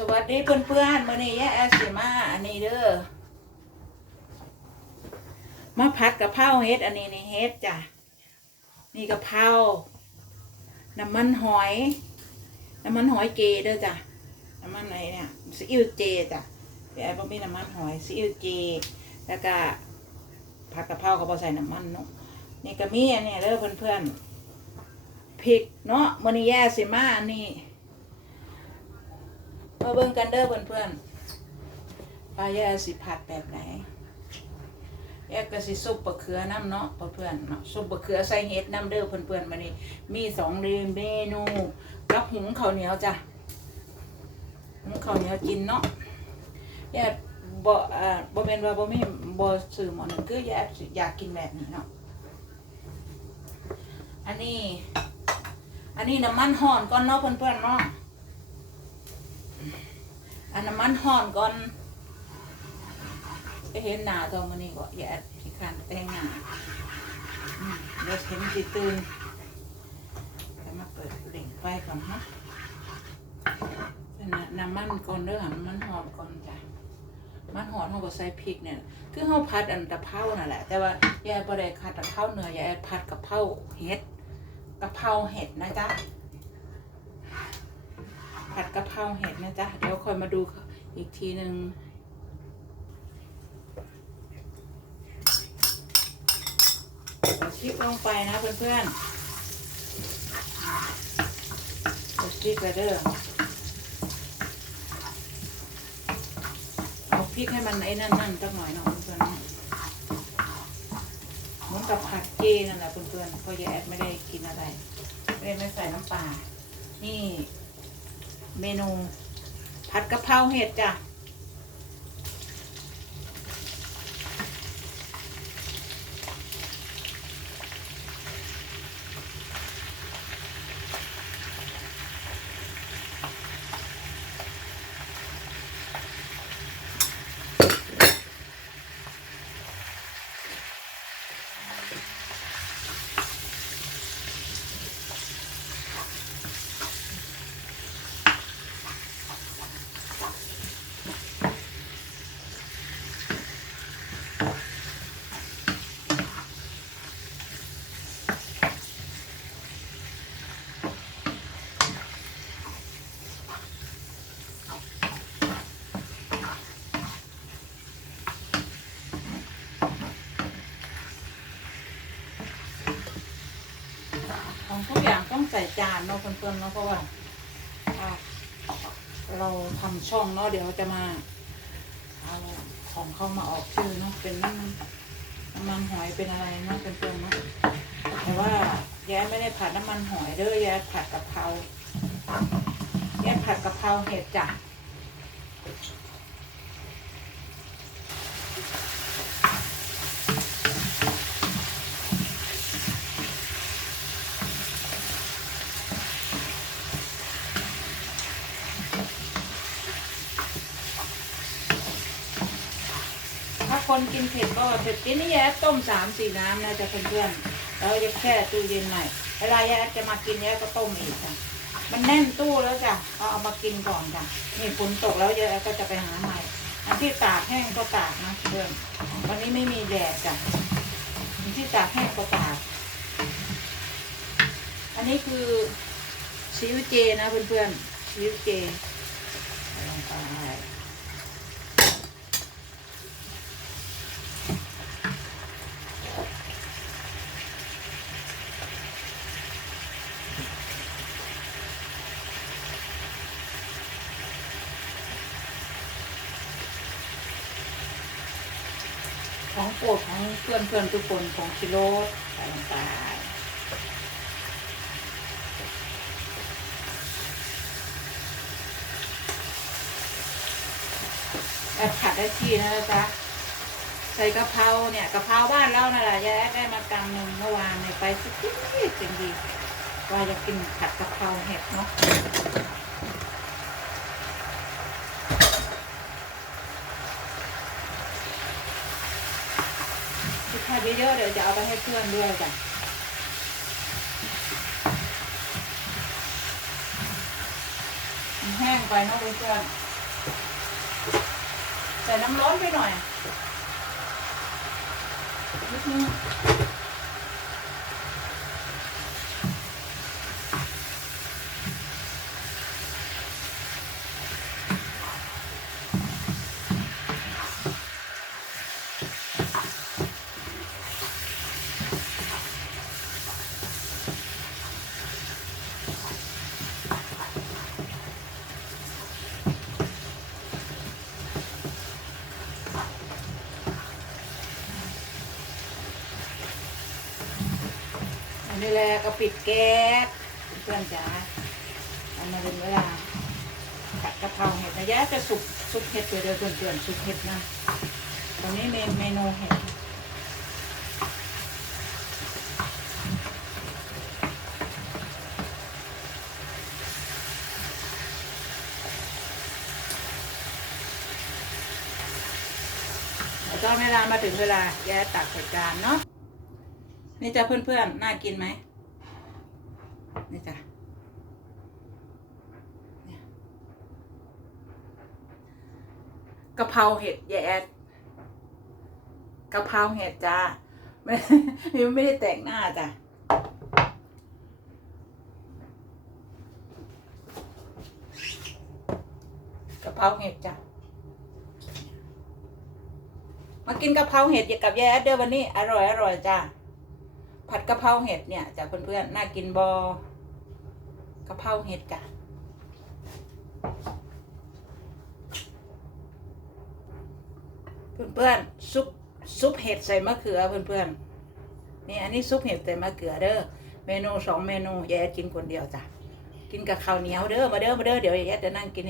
สวัสดีเพื่อนๆมื่อนี้ยายแอสิมาอันนี้เด้อมาผัดกะเพราเฮ็ดอันนี้นี่เฮ็ดจ้ะนี่กะเพราน้ำมันหอยน้ำมันหอยเจเด้อจ้ะน้ำมันอะไหนเนี่ยซีอิ๊วเจจ้ะยายบ่มีน้ำมันหอยซีอิ๊วเจแล้วก็ผัดกะเพราก็บ่ใส่น้ำมันเนาะนี่ก็มีอันนี้เด้อเพื่อนๆพริกเนาะมื่อนี้ยายสิมาอันนี้ มาเบิ่งกันเด้อเพื่อนๆปลาแย่สิผัดแบบไหนแยกก็สิซุปบะเขือน้ำเนาะเพื่อนเนาะซุปบะเขือใส่เห็ดน้ำเด้อเพื่อนๆมานี่มีสองเมนูกับหุงข้าวเหนียวจ้ะหุงข้าวเหนียวกินเนาะแย่บ่อ่าบ่แม่นว่าบ่มีบ่ซื้อหมอนึงคือแย่อยากกินแบบนี้เนาะอันนี้ อันนี้น้ำมันห่อนก่อนเนาะเพื่อนๆเนาะ อันน้ำมันห่อนก่อนไปเห็นหนาตัวมันนี่ก็อย่าขี้ขันแต่งหนาเดี๋ยวเห็นสิตื่นจะมาเปิดเร่งไฟก่อนฮะน้ำน้ำมันก่อนเด้อน้ำมันหอมก่อนจ้ะมันหอมเขาก็ใส่พริกเนี่ย คือเขาผัดอันตะเภานั่นแหละ แต่ว่ายายบ่ได้ผัดตะเภาเนื้อยายผัดกะเพราเห็ดกะเพราเห็ดนะจ๊ะ ผัดกะเพราเห็ดนะจ๊ะ เดี๋ยวคอยมาดูอีกทีหนึ่งเอาพริกลงไปนะเพื่อนๆเอาพริกไปเด้อเอาพริกให้มันไอ้นั่นนั่นจักหน่อยเนาะเพื่อนๆเหมือนกับผัดเจนั่นแหละเพื่อนๆเพราะยายแอดไม่ได้กินอะไรไม่ได้ไม่ใส่น้ำปลา นี่ เมนูผัดกะเพราเห็ดจ้ะ ต้องใส่จานเนาะเพื่อนๆเนาะเพราะว่าเราทำช่องเนาะเดี๋ยวจะมาเอาของเข้ามาออกชื่อเนาะเป็นน้ำน้ำมันหอยเป็นอะไรเนาะเพื่อนๆเนาะแต่ว่าแย้ไม่ได้ผัดน้ำมันหอยเด้อแย้ผัดกะเพราแย้ผัดกะเพราเห็ดจ้ะ คนกินเผ็ดก็เผ็ดกินนี่แย่ต้มสามสี่น้ำนะจะเพื่อนๆแล้วจะแช่ตู้เย็นหน่อยเวลาแย่จะมากินแย่ก็ต้มอีกจ้ะมันแน่นตู้แล้วจ้ะเอาเอามากินก่อนจ้ะนี่ฝนตกแล้วแย่ก็จะไปหาใหม่ อันที่ตากแห้งก็ตากนะเพื่อนวันนี้ไม่มีแดดจ้ะอันที่ตากแห้งก็ตาก อันนี้คือซีอิ๊วเจนะเพื่อนๆซีอิ๊วเจใส่ลงไป ของโปรดของเพื่อนเพื่อนทุกคนของชิโร่ใส่ลงไปแอบผัดได้ที่นะจ๊ะใส่กะเพราเนี่ยกะเพราบ้านเรานั่นแหละยายแอดได้มากำหนึ่งเมื่อวานเนี่ยไปสุดที่จริงดีว่าจะกินผัดกะเพราเห็ดเนาะ ให้เยอะๆเดี๋ยวจะเอาไปให้เพื่อนด้วยจ้ะแห้งไปเนาะเพื่อนใส่น้ำร้อนไปหน่อยนิดนึง ปิดแก๊สเพื่อนจ๋าเอามาถึงเวลาผัดกะเพราเห็ดนะยะจะสุกสุกเห็ดไปเดี๋ยวเพื่อนๆสุกเห็ดนะตอนนี้เมนเมนูเห็ดแล้วก็เวลามาถึงเวลาแยกตักใส่จานเนาะนี่จะเพื่อนๆ น่ากินไหม นี่จ้ะกะเพราเห็ดแยแอดกะเพราเห็ดจ้าไม่ไม่ได้แต่งหน้าจ้ะกะเพราเห็ดจ้ะมากินกะเพราเห็ดกับยายแอดเด้อวันนี้อร่อยอร่อยจ้าผัดกะเพราเห็ดเนี่ยจ้ะเพื่อนๆน่ากินบอ กะเพราเห็ดจ้ะเพื่อนๆซุปซุปเห็ดใส่มะเขือเพื่อนๆนี่อันนี้ซุปเห็ดใส่มะเขือเด้อเมนูสองเมนูยายแอดกินคนเดียวจ้ะกินกับข้าวเหนียวเด้อมาเด้อมาเด้อเดี๋ยวยายแอดจะนั่งกิน